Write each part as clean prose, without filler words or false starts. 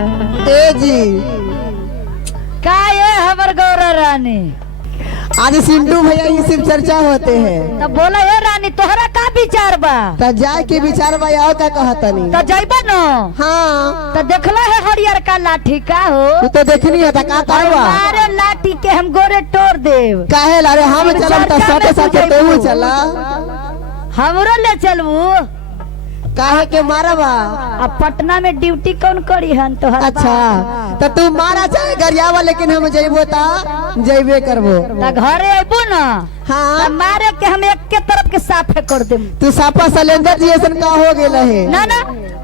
ए जी का ये हमर गौरा रानी आज सिंटू भैया ये सिर्फ चर्चा होते हैं। तब बोला ये रानी तोहरा का विचार बा? तब जाए के विचार बा आओ का कहतनी। तो जाइबा न? हाँ तो देखला है हरियर का लाठी का हो? तू तो देखनी है का करवा? अरे लाठी के हम गोरे तोड़ देव। काहे लारे हम चलम त साथे साथे तू चला। हमरो ले चलबू? काहे के मारबा? अब पटना में ड्यूटी कौन करी हन तो? अच्छा तो तू मारा चाहे गरियावा लेकिन हम जइबो ता जइबे करबो। त घरे आइबू न? हाँ मारे के हम एक के तरफ के साफे कर देम। तू सापा सलेंदर जी ऐसन का हो गेल है ना ना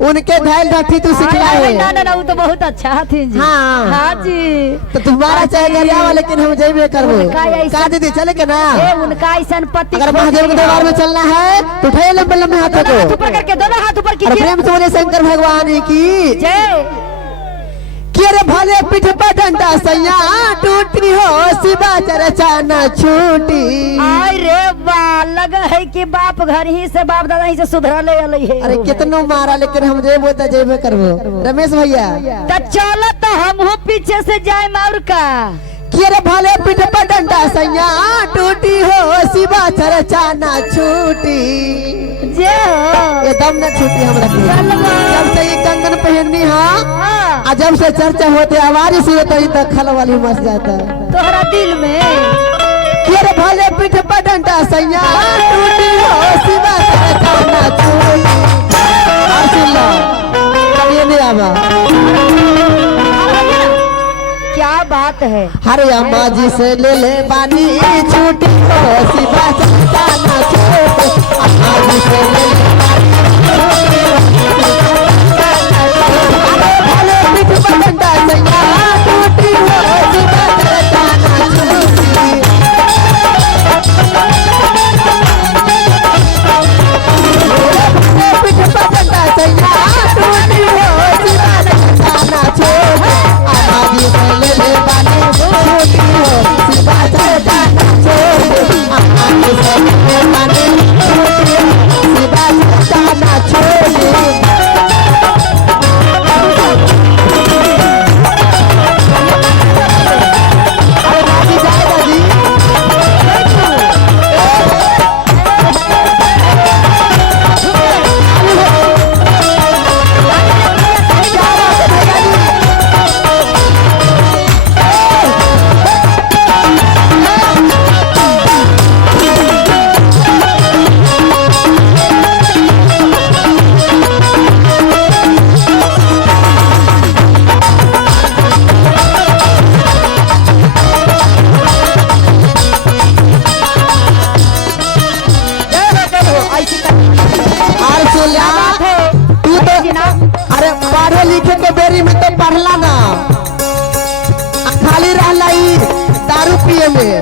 उनके धैल ढाठी तू सिखला है। ना ना ना वो तो बहुत अच्छा हथिन जी। हाँ हाँ जी तो तुम्हारा चाहे गरियावा लेकिन हम जइबे करबो। का दीदी चले के ना? ए उनका ऐसा पति अगर महादेव के दरबार में चलना है तो उठाइए लंबे लंबे हाथों को हाथ ऊपर करके दोनों हाथ ऊपर और कीजिए। प्रेम से बोले शंकर भगवान की जय। रे भले पीठ पर डंडा सैया टूटी हो शिवा चर्चा न छूटी। आई रे बा लग है कि बाप घर ही से बाप दादा ही से सुधरा ले अलई है। अरे कितनो मारा लेकिन हम जेबो त जेबे करबो। रमेश भैया त चलो तो हम हो पीछे से जाए और का? रे भले पीठ पर डंडा सैया टूटी हो शिवा चर्चा न छूटी। जे हो एकदम न छूटी हमरा के। जब से ये कंगन पहननी हां जब से चर्चा होते आवाज से तो खल वाली मच जाता तोहरा दिल में। रे भले पीठ पर डंडा सैया टूटी हो शिवा चर्चा न छूटी। आसिल्ला कभी नहीं आवा। क्या बात है? हरे अम्मा जी से ले ले बानी छूटी हो शिवा चर्चा न छूटी। अम्मा जी से ले ले बानी छूटी हो अरे भले पीठ पर डंडा सैया टूटी हो शिवा चर्चा न छूटी। पीठ पर डंडा सैया टूटी हो शिवा चर्चा न छूटी। अम्मा जी से ले ले बानी छूटी हो शिवा चर्चा न छूटी। अम्मा जी से ले ले बानी छूटी हो शिवा चर्चा न छूटी। अरे पढ़े लिखे के बेरी में तो पढ़ला ना खाली रहला ही दारू पिए में।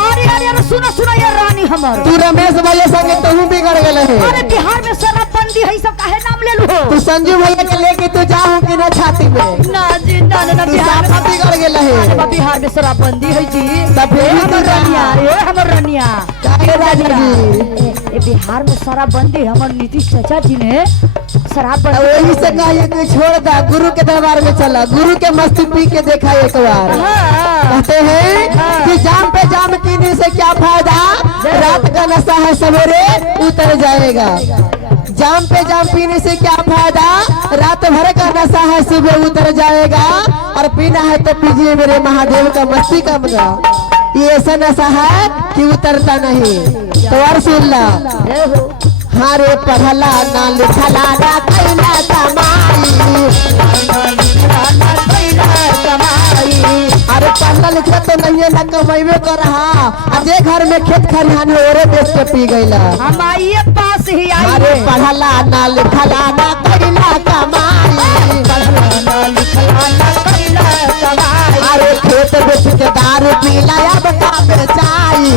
अरे अरे अरे सुनो सुनो ये रानी हमर तू रमेश भैया संगे तू बिगड़ गेले है। अरे बिहार में शराबबंदी है सब काहे नाम ले लो? तू संजू भैया के लेके तू जाहू कि ना छाती में? ना जी ना ना तू बिहार साफ बिगड़ गेले है। अरे बिहार में शराबबंदी है जी। तब ए हमर रानिया ए हमर रानिया काहे राजा जी ए बिहार में शराबबंदी हमर नीतीश चाचा जी ने शराबबंदी वही से कहिए कि छोड़ दा गुरु के दरबार में चला गुरु के मस्ती पी के देखा एक बार। कहते हैं कि जाम पे जाम पीने से क्या फायदा रात का नशा है सवेरे उतर जाएगा। जाम पे जाम पीने से क्या फायदा रात भर का नशा है सुबह उतर जाएगा। और पीना है तो पीजिए मेरे महादेव का मस्ती का मजा। ये ऐसा नशा है कि उतरता नहीं। तो और सुन ला हारे पढ़ला ना लिखला ना कैला कमाई। अरे पढ़ला लिखला तो नहीं है ना कमाइबे कर रहा। अजय घर में खेत खलिहान है ओरे बेच के पी गईला। हम आइए पास ही आई। अरे पढ़ला ना लिखला ना कैला कमाई। अरे खेत बेच के दारू पीला अब का बेचाई।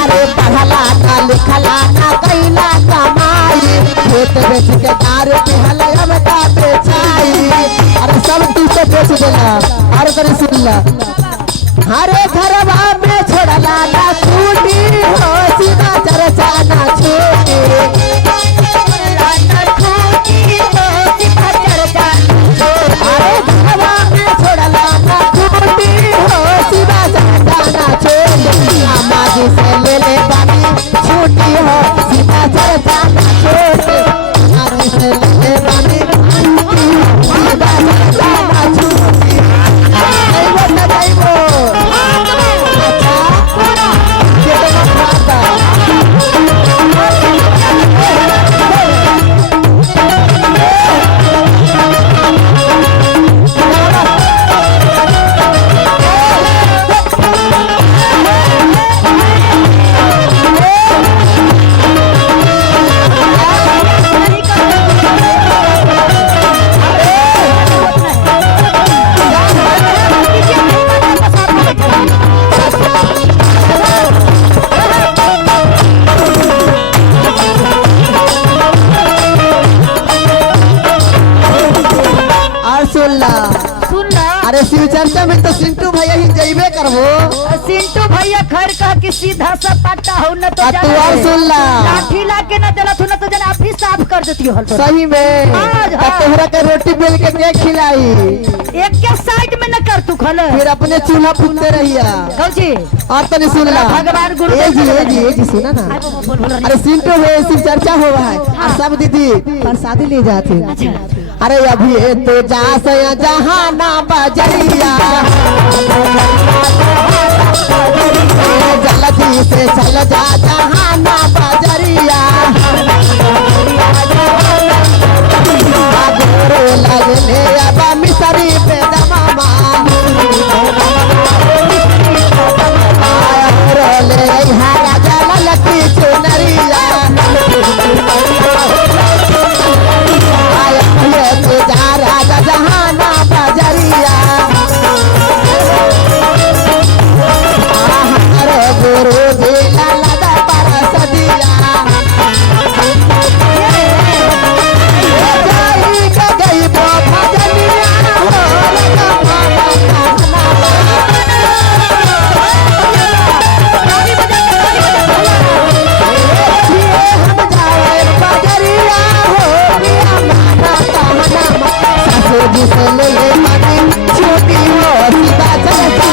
अरे पढ़ला ना लिखला ना कैला कमाई। खेत बेच के दारू पीला अब का बेचाई। अरे सब तू से बेच देला। अरे करे सुन ला हरे घरवा में छोड़ला ना छूटी हो सीधा चर्चा ना छूटी। ऐसे में तो सिंटू भैया ही जइबे करबो। सिंटू भैया खैर कह कि सीधा सा पट्टा हो न तो तू और सुन ला लाठी ला के न देला तू न तो जन आप भी साफ कर देती हो। सही में तोहरा के रोटी बेल के दे खिलाई। एक के साइड में न कर तू खले फिर अपने चूल्हा फूकते रहिया। कौची और तनी सुन ला भगवान गुरु ए जी सुना ना। अरे सिंटू है सिर्फ चर्चा हो रहा है और सब दीदी प्रसादी ले जाते। अरे अभी तो जा सया जहाना बजरिया जल्दी से चल जा जहाना बजरिया लगले अब मिसरी पे दमामा रोले हारा जल की चुनरिया जा राजा जहाना बजरिया गुरु जी लाला परसदिया गई बो भजनिया जिसे ले मनी छोटी हो सीधा चलता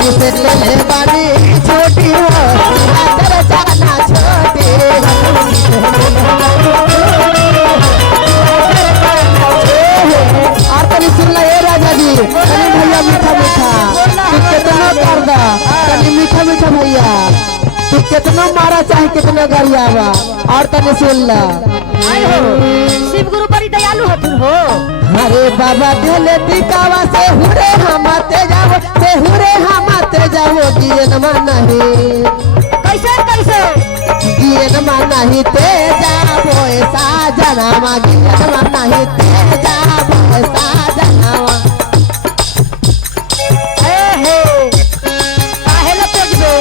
जिसे ले मनी छोटी हो सीधा चलना छोटी। और तनी सुन ला ये राजा जी तनी भैया मीठा मीठा तू कितना कर दा तनी मीठा मीठा भैया तू कितना मारा चाहे कितना गरियावा। और तने सुन ला शिव गुरु बड़ी दयालु हथुन हो। अरे बाबा दिले दिकावा से हुरे हमते जाओ गिए न नहीं कैसे कैसे गिए न नहीं ते जाओ ऐसा जनामा गिए न नहीं ते जाओ ऐसा जनामा। हे काहे न पोजबे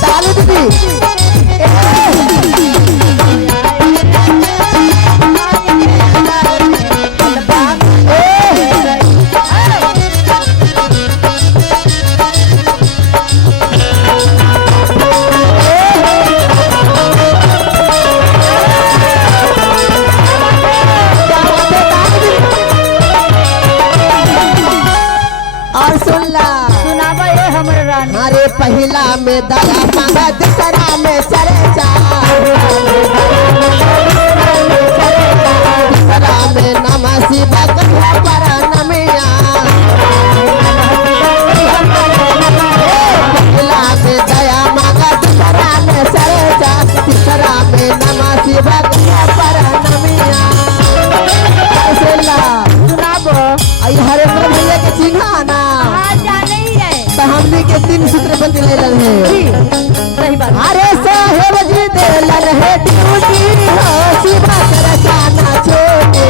चालू दीदी अरे पहला में दया मांगा दूसरा में चर्चा तीसरा में नमः शिवाय पर नमिया पहला में दया मांगा दूसरा में चर्चा तीसरा में नमः शिवाय पर नमिया। सुनाबो आई हरेंद्र भैया के चिन्हा ना हमने के 3 सूत्र बंद ले रहे हैं। सही बात। अरे साहेब जी दे रहे ड्यूटी हो शिवा रचाना छोटे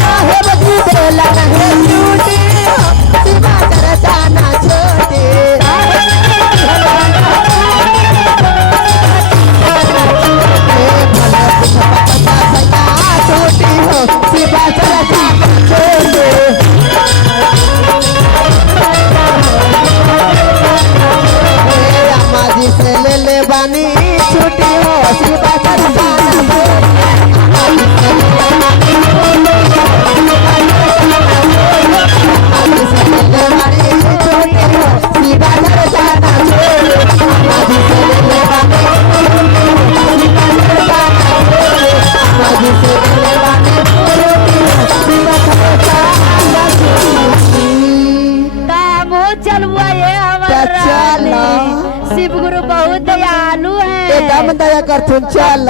साहेब जी दे रहे ड्यूटी हो शिवा रचाना छोटे छोटी हो शिवा रचाना छोटे। से ले ले बानी छुट्टी हो शिवा रचाना शिव गुरु बहुत दयालु है। एकदम दया करथुन चल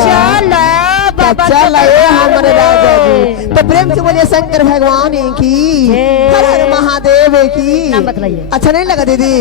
चल ये हमारे राजा जी। तो प्रेम से बोलिए शंकर भगवान की हर हर महादेव की। नाम बतलाइए। अच्छा नहीं लगा दीदी।